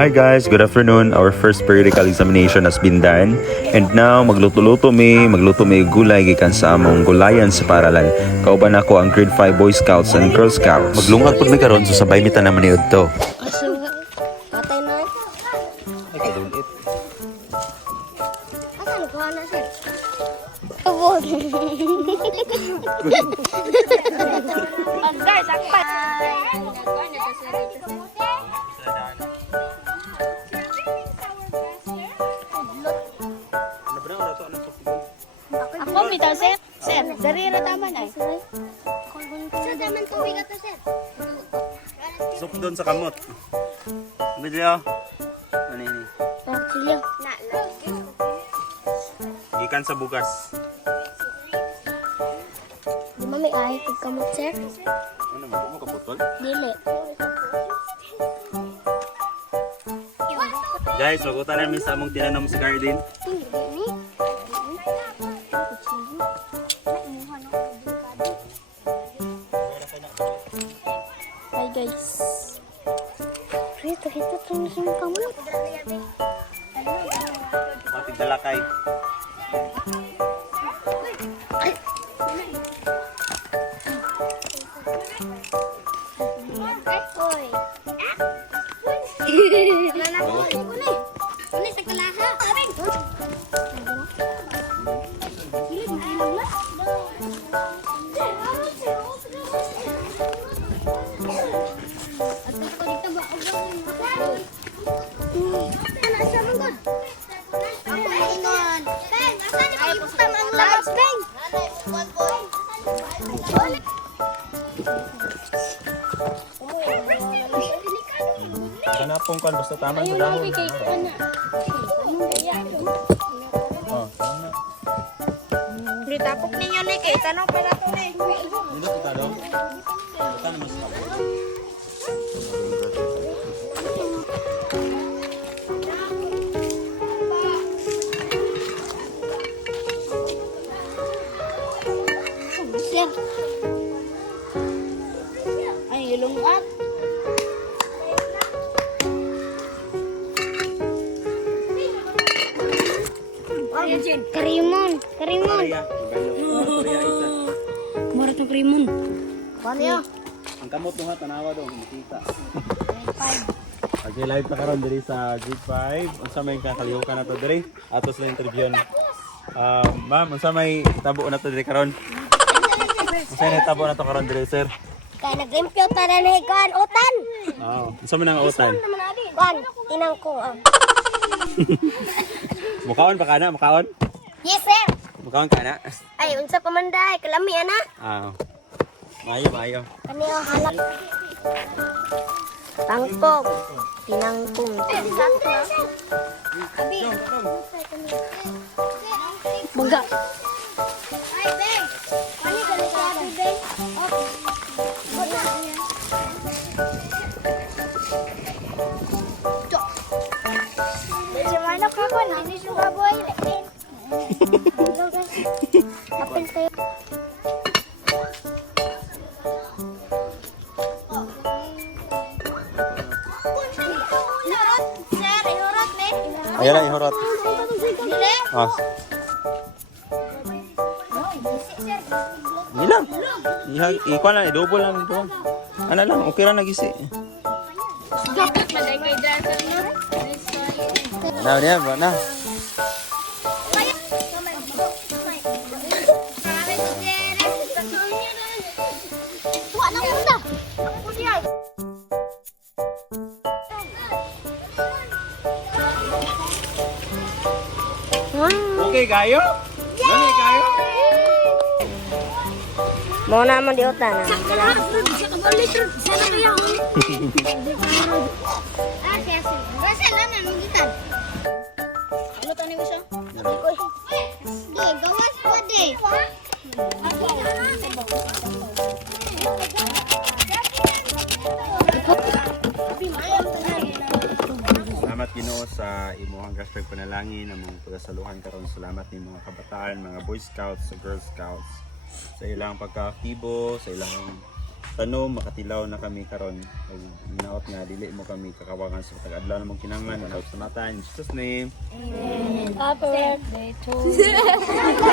Hi guys, good afternoon. Our first periodical examination has been done. And now, magluto-luto may gulay gikan sa among gulayan sa paralan. Kauban ako ang grade 5 Boy Scouts and Girl Scouts. Maglungag pud mi karon so sabay mi tanan maniud to. Aso, atay na. Ay kadulit. Asan ko na sir? Tubod. Guys, akpat. Ako bitaw sir. Sir, dari ra tama na. Sir, daman tubig ato sir. Soup doon sa kamot. Ano diyo? Ano ini? Tortilya. Gikan sa bugas. Di ba may ahit yung kamot sir? Ano mo kaputol? Dili. Guys, magutan namin sa among tinanom sa garden. Hi guys. Rito itong kamot. Matig dalakay. Kanapong kan basta tama sa dahon. Oh, tama. Ditapok ninyo ni kay tanong pala ko ni. Dito kita dong. Kan mas Sir. Ay, ilungat. Karimon. Maria. Mura to karimon. Paano yun? Ang kamot mo ha, tanawa dong, makita. Okay, live pa karon diri sa grade 5. Unsa may kakalihukan na to diri? Atos na interview. Ma'am, unsa may tabo na to diri karon? Unsa may tabo na to karon diri, sir? Kaya nag-impyo tara na higuan. Utan! Oo. Unsa man ang utan? Kuan, tinang ko. Mukaon pa kana, mukaon? Yes, sir! Mukaon kana? Ay, unsa pamanday? Kalami, ana? Maayo. Kaniyo halak. Tangkog. Tinangkong. Bangga. Ay, Beng. Ano gali ka, Beng? Bagaimana kapan? Ini suka boy. Apel tayo. Ayan na, ihorot. Hindi lang. Ikuha lang, i-double lang ito. Ano lang, okay lang nagisi. Na. Okay, kayo? Gani kayo? Mau naman di utan. Ano to ni Wiso? Gawas po di. Salamat Ginoo sa imuhang gastag panalangin, among pagasaluhan karon. Salamat ni mga kabataan, mga Boy Scouts, sa Girl Scouts, sa ilang pagka-aktibo, sa ilang tanom makatilaw na kami karon. Ug inaot nga dili mo kami kakawangan sa tag-adlaw na mong kinahanglan. Sa mata in Jesus name. Happy birthday to you.